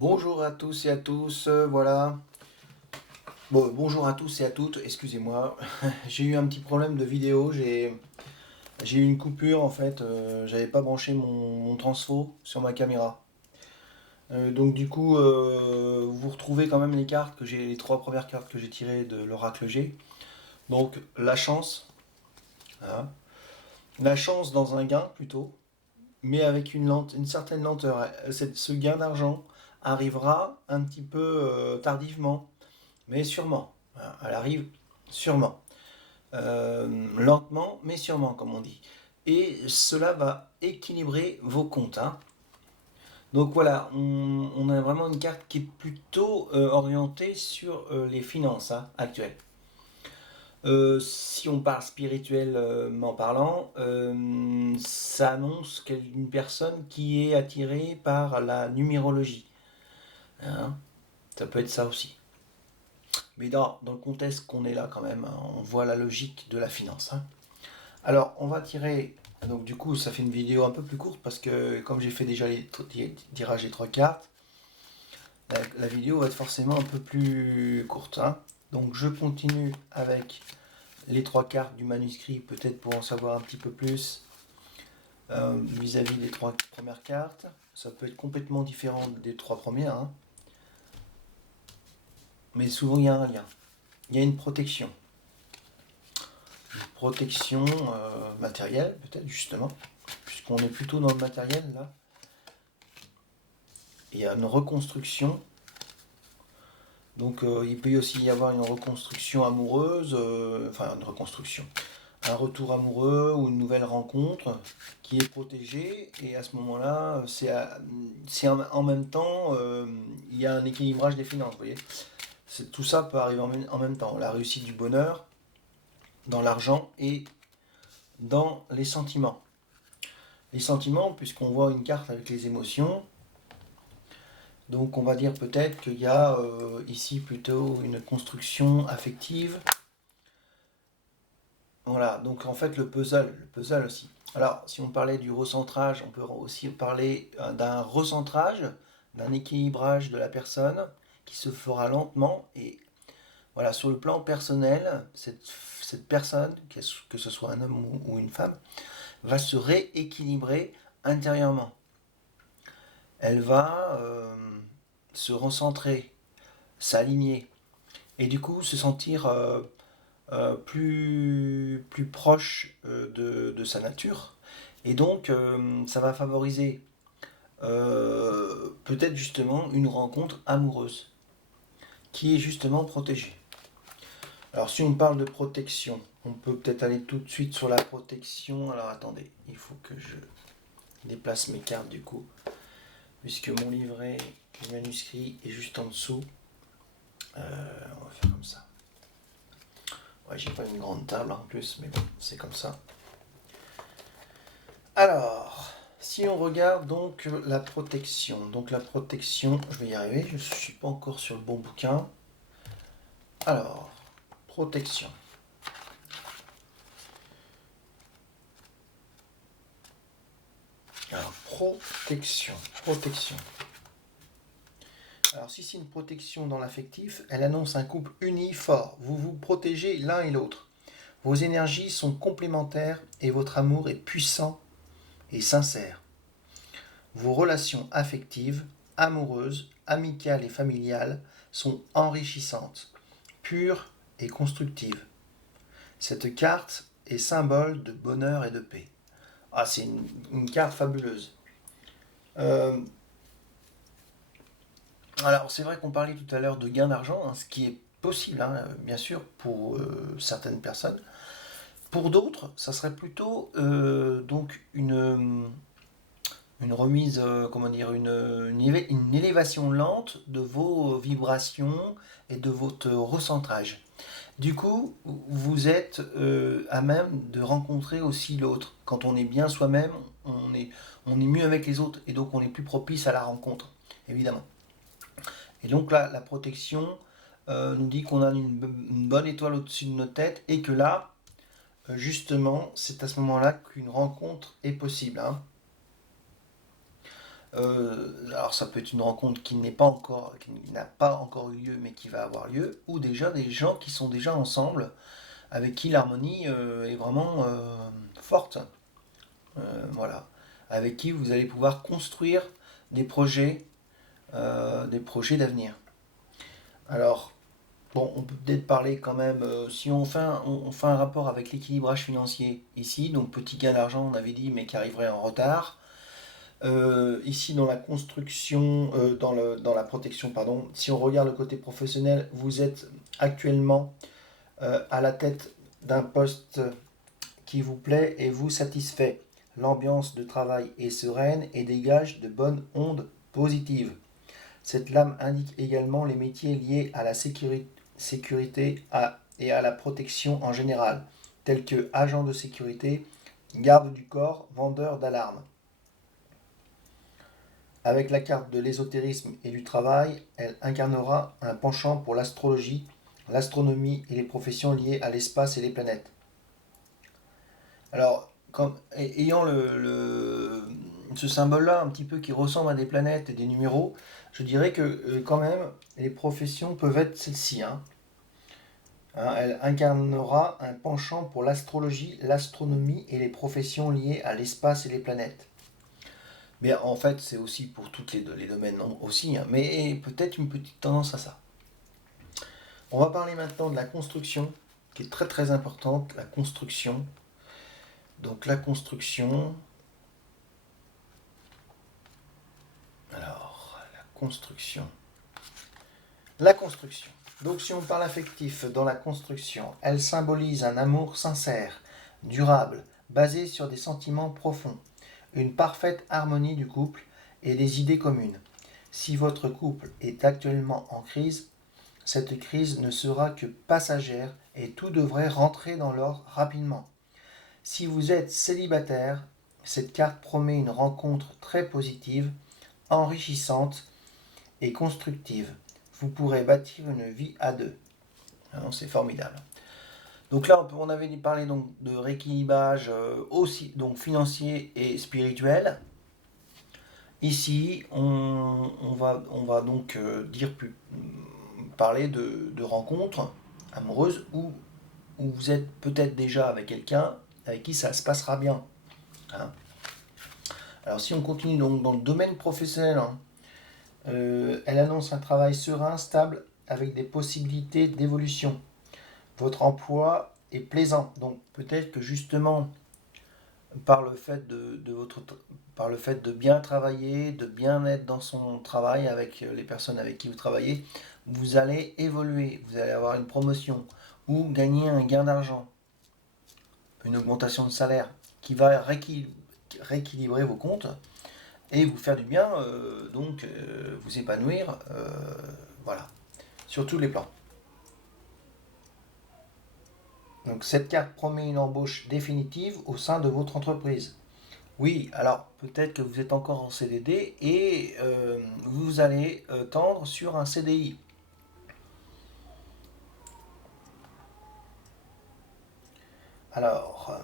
Bonjour à tous et à tous, voilà. Bon, bonjour à tous et à toutes, excusez-moi. J'ai eu un petit problème de vidéo, j'ai eu une coupure en fait, j'avais pas branché mon transfo sur ma caméra. Donc du coup, vous retrouvez quand même les cartes que j'ai, les trois premières cartes que j'ai tirées de l'oracle G. Donc la chance, hein. La chance dans un gain plutôt, mais avec une certaine lenteur. Ce gain d'argent arrivera un petit peu tardivement. Mais sûrement. Voilà, elle arrive sûrement. Lentement, mais sûrement, comme on dit. Et cela va équilibrer vos comptes, hein. Donc voilà, on a vraiment une carte qui est plutôt orientée sur les finances, hein, actuelles. Si on parle spirituellement parlant, ça annonce une personne qui est attirée par la numérologie, hein. Ça peut être ça aussi. Mais dans le contexte qu'on est là quand même, hein, on voit la logique de la finance, hein. Alors, on va tirer. Donc, du coup, ça fait une vidéo un peu plus courte parce que, comme j'ai fait déjà les tirages des trois cartes, la vidéo va être forcément un peu plus courte, hein. Donc, je continue avec les trois cartes du manuscrit, peut-être pour en savoir un petit peu plus vis-à-vis des trois premières cartes. Ça peut être complètement différent des trois premières, hein. Mais souvent, il y a un lien. Il y a une protection. Protection matérielle, peut-être justement, puisqu'on est plutôt dans le matériel là. Il y a une reconstruction, donc il peut aussi y avoir une reconstruction amoureuse, enfin une reconstruction, un retour amoureux ou une nouvelle rencontre qui est protégée, et à ce moment-là, c'est en même temps, il y a un équilibrage des finances, vous voyez. Tout ça peut arriver en même temps, la réussite du bonheur, dans l'argent et dans les sentiments. Les sentiments, puisqu'on voit une carte avec les émotions, donc on va dire peut-être qu'il y a ici plutôt une construction affective. Voilà, donc en fait le puzzle aussi. Alors si on parlait du recentrage, on peut aussi parler d'un recentrage, d'un équilibrage de la personne qui se fera lentement. Et voilà, sur le plan personnel, cette personne, que ce soit un homme ou une femme, va se rééquilibrer intérieurement. Elle va se recentrer, s'aligner, et du coup se sentir plus proche de sa nature. Et donc ça va favoriser peut-être justement une rencontre amoureuse qui est justement protégée. Alors si on parle de protection, on peut peut-être aller tout de suite sur la protection. Alors attendez, il faut que je déplace mes cartes du coup, puisque mon livret, le manuscrit est juste en dessous. On va faire comme ça. Ouais, j'ai pas une grande table en plus, mais bon, c'est comme ça. Alors, si on regarde donc la protection, je vais y arriver, je ne suis pas encore sur le bon bouquin. Alors, protection. Alors, protection. Alors, si c'est une protection dans l'affectif, elle annonce un couple uni, fort. Vous vous protégez l'un et l'autre. Vos énergies sont complémentaires et votre amour est puissant et sincère. Vos relations affectives, amoureuses, amicales et familiales sont enrichissantes, pures et constructives. Cette carte est symbole de bonheur et de paix. Ah, c'est une carte fabuleuse. Euh, alors, c'est vrai qu'on parlait tout à l'heure de gain d'argent, hein, ce qui est possible, hein, bien sûr, pour certaines personnes. Pour d'autres, ça serait plutôt donc une remise, comment dire, une élévation lente de vos vibrations et de votre recentrage. Du coup, vous êtes à même de rencontrer aussi l'autre. Quand on est bien soi-même, on est mieux avec les autres et donc on est plus propice à la rencontre, évidemment. Et donc là, la protection nous dit qu'on a une bonne étoile au-dessus de notre tête et que là, justement, c'est à ce moment-là qu'une rencontre est possible, hein. Alors ça peut être une rencontre qui n'est pas encore, qui n'a pas encore eu lieu, mais qui va avoir lieu, ou déjà des gens qui sont déjà ensemble, avec qui l'harmonie est vraiment forte. Voilà. Avec qui vous allez pouvoir construire des projets d'avenir. Alors, bon, on peut peut-être parler quand même, si on fait un rapport avec l'équilibrage financier ici, donc petit gain d'argent, on avait dit, mais qui arriverait en retard. Ici, dans la construction, dans la protection, pardon, si on regarde le côté professionnel, vous êtes actuellement à la tête d'un poste qui vous plaît et vous satisfait. L'ambiance de travail est sereine et dégage de bonnes ondes positives. Cette lame indique également les métiers liés à la sécurité et à la protection en général, tels que agent de sécurité, garde du corps, vendeur d'alarme. Avec la carte de l'ésotérisme et du travail, elle incarnera un penchant pour l'astrologie, l'astronomie et les professions liées à l'espace et les planètes. Alors, ayant ce symbole-là, un petit peu qui ressemble à des planètes et des numéros, je dirais que quand même, les professions peuvent être celles-ci. Elle incarnera un penchant pour l'astrologie, l'astronomie et les professions liées à l'espace et les planètes. Mais en fait, c'est aussi pour tous les domaines aussi, mais peut-être une petite tendance à ça. On va parler maintenant de la construction, qui est très très importante, la construction. Donc la construction. Alors, la construction. La construction. Donc si on parle affectif dans la construction, elle symbolise un amour sincère, durable, basé sur des sentiments profonds, une parfaite harmonie du couple et des idées communes. Si votre couple est actuellement en crise, cette crise ne sera que passagère et tout devrait rentrer dans l'ordre rapidement. Si vous êtes célibataire, cette carte promet une rencontre très positive, enrichissante et constructive. Vous pourrez bâtir une vie à deux. Alors, c'est formidable. Donc là, on avait parlé donc de rééquilibrage aussi donc financier et spirituel. Ici, on va donc parler de rencontres amoureuses où vous êtes peut-être déjà avec quelqu'un avec qui ça se passera bien. Hein. Alors si on continue donc dans le domaine professionnel, elle annonce un travail serein, stable, avec des possibilités d'évolution. Votre emploi est plaisant, donc peut-être que justement par le fait par le fait de bien travailler, de bien être dans son travail avec les personnes avec qui vous travaillez, vous allez évoluer, vous allez avoir une promotion ou gagner un gain d'argent, une augmentation de salaire qui va rééquilibrer vos comptes et vous faire du bien, vous épanouir, voilà, sur tous les plans. Donc cette carte promet une embauche définitive au sein de votre entreprise. Oui, alors peut-être que vous êtes encore en CDD et vous allez tendre sur un CDI. Alors,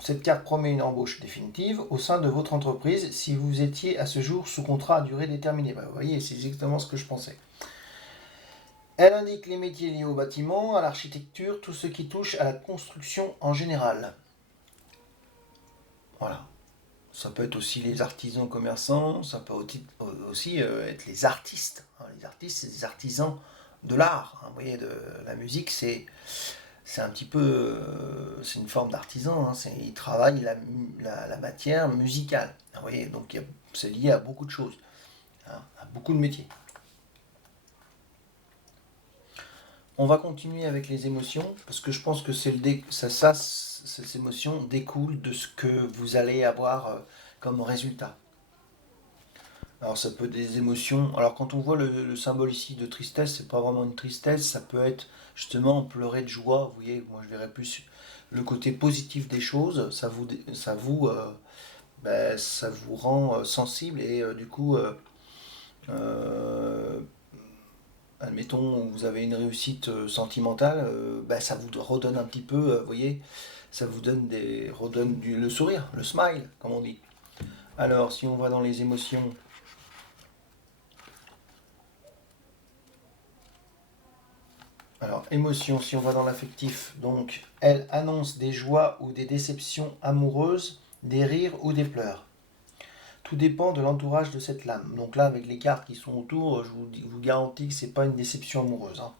cette carte promet une embauche définitive au sein de votre entreprise si vous étiez à ce jour sous contrat à durée déterminée. Vous voyez, c'est exactement ce que je pensais. Elle indique les métiers liés au bâtiment, à l'architecture, tout ce qui touche à la construction en général. Voilà. Ça peut être aussi les artisans commerçants, ça peut aussi être les artistes. Les artistes, c'est des artisans de l'art. Vous voyez, de la musique, c'est un petit peu, c'est une forme d'artisan. Ils travaillent la matière musicale. Vous voyez, donc c'est lié à beaucoup de choses, à beaucoup de métiers. On va continuer avec les émotions, parce que je pense que ces émotions découlent de ce que vous allez avoir comme résultat. Alors ça peut être des émotions. Alors quand on voit le symbole ici de tristesse, c'est pas vraiment une tristesse, ça peut être justement pleurer de joie. Vous voyez, moi je verrais plus le côté positif des choses. Ça vous rend sensible et du coup, admettons, vous avez une réussite sentimentale, ça vous redonne un petit peu, vous voyez, ça vous redonne le sourire, le smile, comme on dit. Alors, si on va dans les émotions, alors émotion, si on va dans l'affectif, donc elle annonce des joies ou des déceptions amoureuses, des rires ou des pleurs. Tout dépend de l'entourage de cette lame. Donc là, avec les cartes qui sont autour, je vous garantis que c'est pas une déception amoureuse, hein.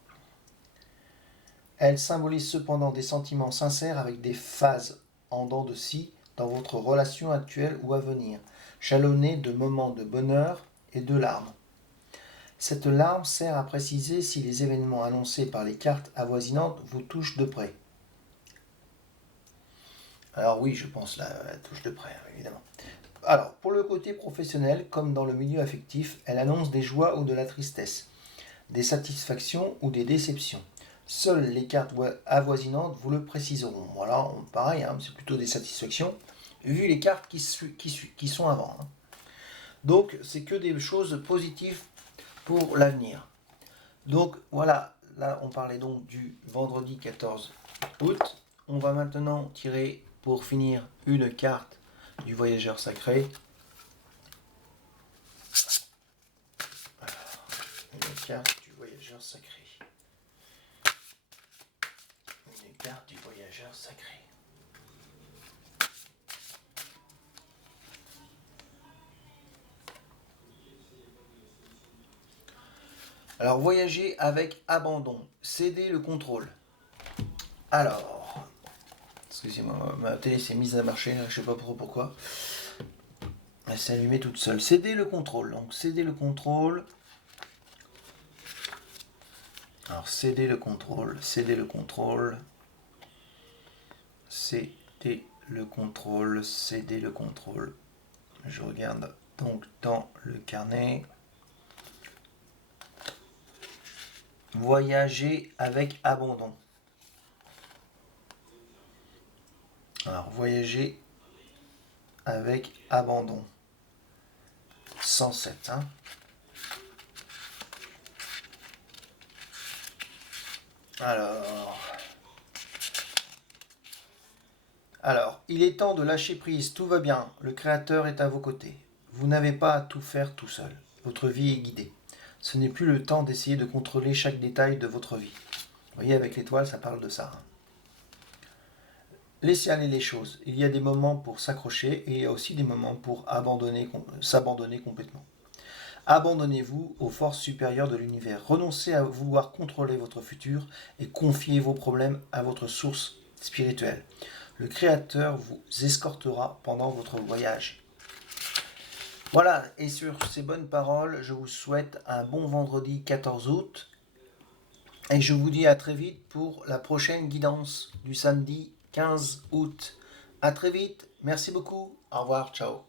Elle symbolise cependant des sentiments sincères avec des phases en dents de scie dans votre relation actuelle ou à venir, jalonnée de moments de bonheur et de larmes. Cette larme sert à préciser si les événements annoncés par les cartes avoisinantes vous touchent de près. Alors oui, je pense la touche de près, évidemment. Alors, pour le côté professionnel, comme dans le milieu affectif, elle annonce des joies ou de la tristesse, des satisfactions ou des déceptions. Seules les cartes avoisinantes vous le préciseront. Voilà, pareil, hein, c'est plutôt des satisfactions, vu les cartes qui sont avant, hein. Donc, c'est que des choses positives pour l'avenir. Donc, voilà, là, on parlait donc du vendredi 14 août. On va maintenant tirer, pour finir, une carte du voyageur sacré. Alors, une carte du voyageur sacré. Une carte du voyageur sacré. Alors, voyager avec abandon. Céder le contrôle. Alors, excusez-moi, ma télé s'est mise à marcher, je sais pas pourquoi. Elle s'est allumée toute seule. Céder le contrôle. Donc, céder le contrôle. Alors, céder le contrôle. Céder le contrôle. Céder le contrôle. Céder le contrôle. Je regarde donc dans le carnet. Voyager avec abandon. Alors, voyager avec abandon. 107, hein. Alors, il est temps de lâcher prise, tout va bien, le Créateur est à vos côtés. Vous n'avez pas à tout faire tout seul, votre vie est guidée. Ce n'est plus le temps d'essayer de contrôler chaque détail de votre vie. Vous voyez, avec l'étoile, ça parle de ça, hein. Laissez aller les choses. Il y a des moments pour s'accrocher et il y a aussi des moments pour s'abandonner complètement. Abandonnez-vous aux forces supérieures de l'univers. Renoncez à vouloir contrôler votre futur et confiez vos problèmes à votre source spirituelle. Le Créateur vous escortera pendant votre voyage. Voilà, et sur ces bonnes paroles, je vous souhaite un bon vendredi 14 août. Et je vous dis à très vite pour la prochaine guidance du samedi 15 août. À très vite, merci beaucoup, au revoir, ciao.